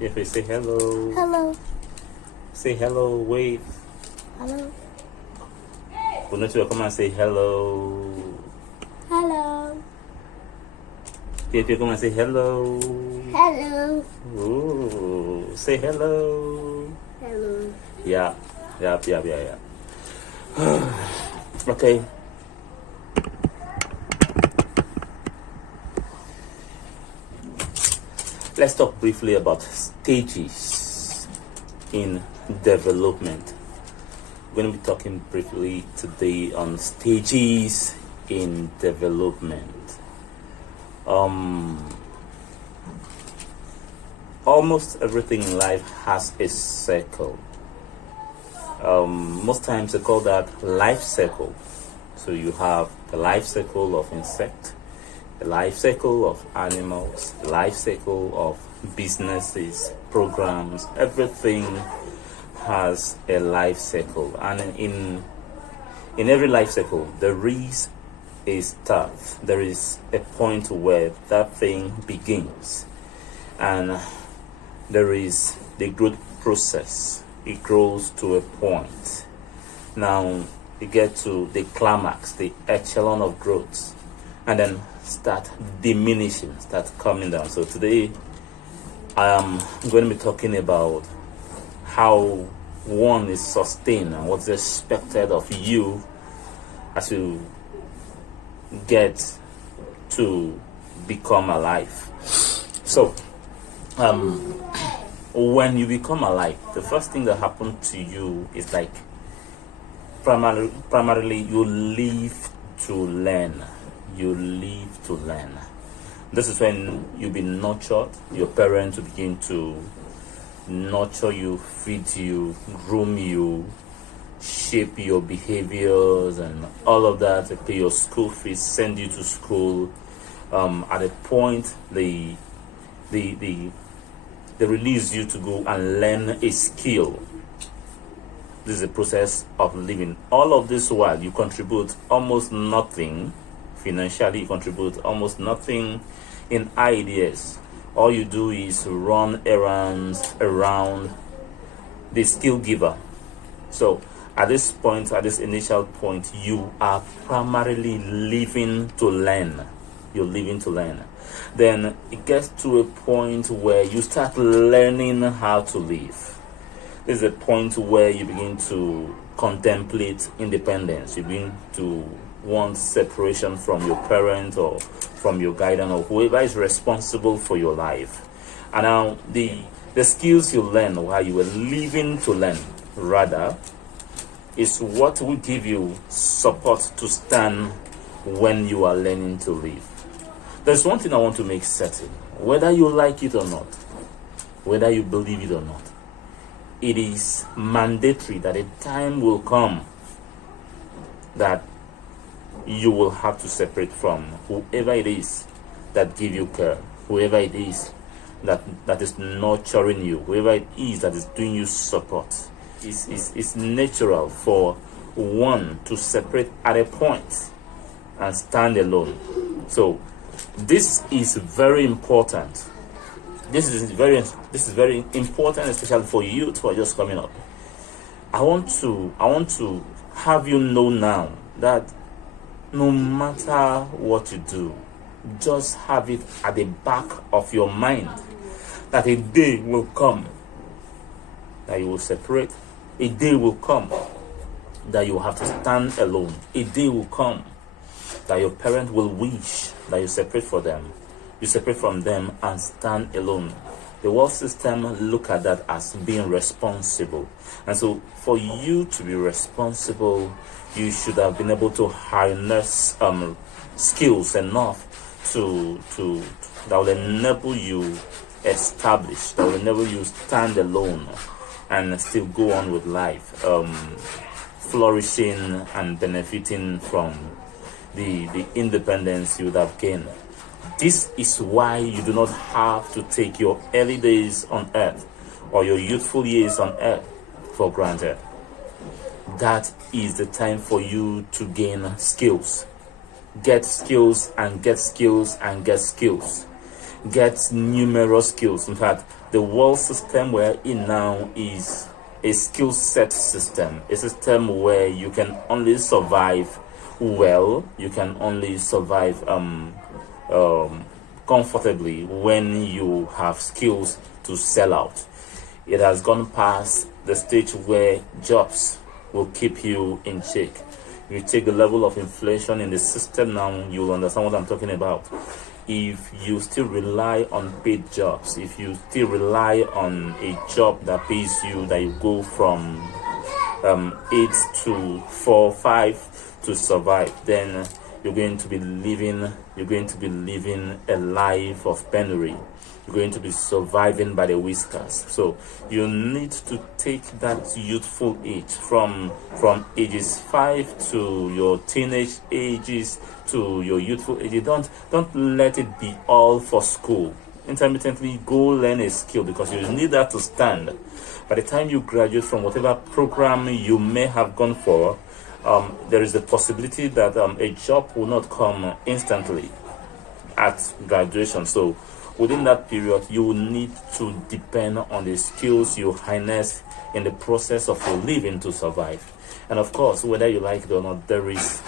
If we say hello. Hello. Say hello, wave. Hello. We'll not come and say hello. Hello. If you come and say hello. Hello. Ooh, say hello. Hello. Yeah. Okay. Let's talk briefly about stages in development. We're going to be talking briefly today on stages in development. Almost everything in life has a cycle. Most times they call that life cycle. So you have the life cycle of insect, the life cycle of animals, the life cycle of businesses, programs. Everything has a life cycle, and in every life cycle there is a start. There is a point where that thing begins, and there is the growth process. It grows to a point. Now you get to the climax, the echelon of growth, and then start diminishing, start coming down. So today I am going to be talking about how one is sustained and what's expected of you as you get to become alive. So when you become alive, the first thing that happens to you is like primarily you live to learn. You live to learn. This is when you've been nurtured. Your parents will begin to nurture you, feed you, groom you, shape your behaviors and all of that. They pay your school fees, send you to school. At a point they release you to go and learn a skill. This is a process of living. All of this while you contribute almost nothing financially, you contribute almost nothing in ideas. All you do is run errands around the skill giver. So at this point, at this initial point, you are primarily living to learn. You're living to learn. Then it gets to a point where you start learning how to live. This is a point where you begin to contemplate independence. You begin to want separation from your parent or from your guardian or whoever is responsible for your life. And now the skills you learn while you were living to learn, rather, is what will give you support to stand when you are learning to live. There's one thing I want to make certain, whether you like it or not, whether you believe it or not, it is mandatory that a time will come that you will have to separate from whoever it is that give you care, whoever it is that is nurturing you, whoever it is that is doing you support. It's natural for one to separate at a point and stand alone. So this is very important. This is very important, especially for youth who are just coming up. I want to have you know now that no matter what you do, just have it at the back of your mind that a day will come that you will separate. A day will come that you will have to stand alone. A day will come that your parent will wish that you separate from them. You separate from them and stand alone. The world system look at that as being responsible. And so for you to be responsible, you should have been able to harness skills enough to that will enable you establish, that will enable you stand alone and still go on with life, flourishing and benefiting from the independence you would have gained. This is why you do not have to take your early days on earth or your youthful years on earth for granted. That is the time for you to gain skills. Get skills and get skills and get skills. Get numerous skills. In fact, The world system we're in now is a skill set system, a system where you can only survive well, you can only survive comfortably when you have skills to sell out. It has gone past the stage where jobs will keep you in check. You take the level of inflation in the system now, you'll understand what I'm talking about. If you still rely on paid jobs, if you still rely on a job that pays you, that you go from 8 to 4, 5 to survive, then you're going to be living a life of penury. You're going to be surviving by the whiskers. So you need to take that youthful age from ages 5 to your teenage ages to your youthful age. Don't let it be all for school. Intermittently go learn a skill, because you need that to stand. By the time you graduate from whatever program you may have gone for, there is a possibility that a job will not come instantly at graduation. So within that period, you will need to depend on the skills you harness in the process of your living to survive. And of course, whether you like it or not, there is,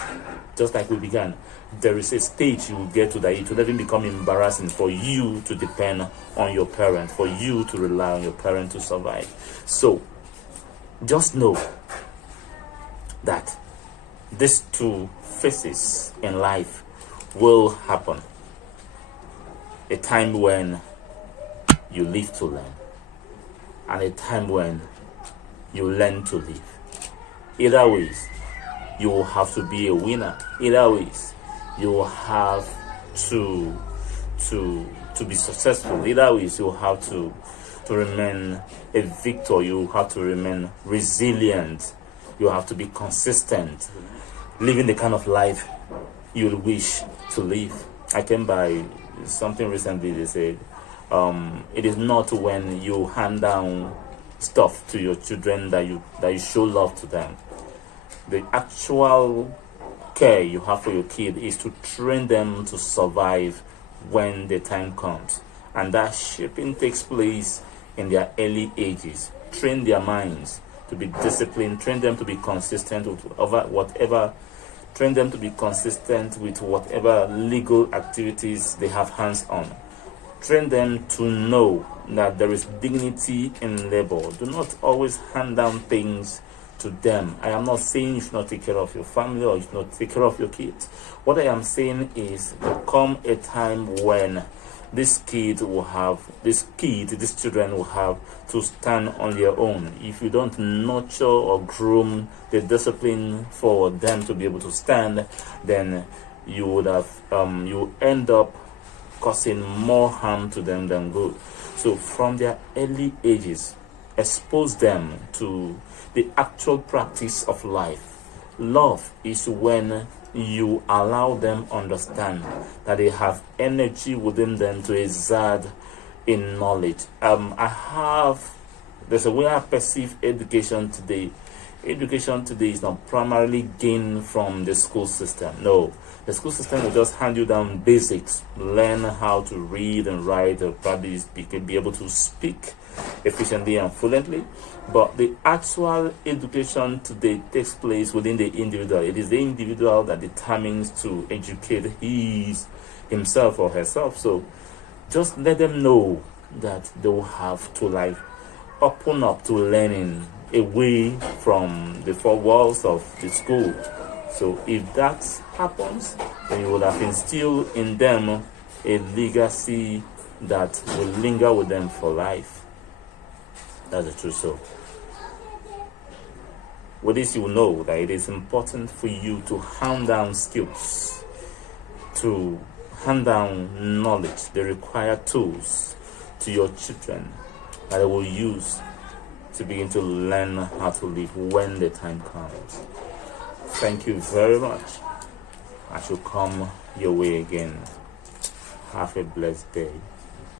just like we began, there is a stage you will get to that it will even become embarrassing for you to depend on your parent, for you to rely on your parent to survive. So just know that these two phases in life will happen. A time when you live to learn, and a time when you learn to live. Either ways, you will have to be a winner. Either ways, you will have to be successful. Either ways, you will have to remain a victor. You will have to remain resilient. You have to be consistent, living the kind of life you wish to live. I came by something recently. They said it is not when you hand down stuff to your children that you show love to them. The actual care you have for your kid is to train them to survive when the time comes, and that shaping takes place in their early ages. Train their minds to be disciplined, train them to be consistent with whatever legal activities they have hands on. Train them to know that there is dignity in labor. Do not always hand down things to them. I am not saying you should not take care of your family or you should not take care of your kids. What I am saying is there will come a time when these children will have to stand on their own. If you don't nurture or groom the discipline for them to be able to stand, then you will end up causing more harm to them than good. So from their early ages, expose them to the actual practice of life. Love is when you allow them understand that they have energy within them to exert in knowledge. There's a way I perceive education today. Education today is not primarily gained from the school system. No, the school system will just hand you down basics, learn how to read and write, or probably be able to speak efficiently and fluently. But the actual education today takes place within the individual. It is the individual that determines to educate himself or herself. So just let them know that they will have to open up to learning away from the four walls of the school. So if that happens, then you will have instilled in them a legacy that will linger with them for life. That's the truth. So with this, you will know that it is important for you to hand down skills, to hand down knowledge, the required tools to your children that they will use to begin to learn how to live when the time comes. Thank you very much. I shall come your way again. Have a blessed day.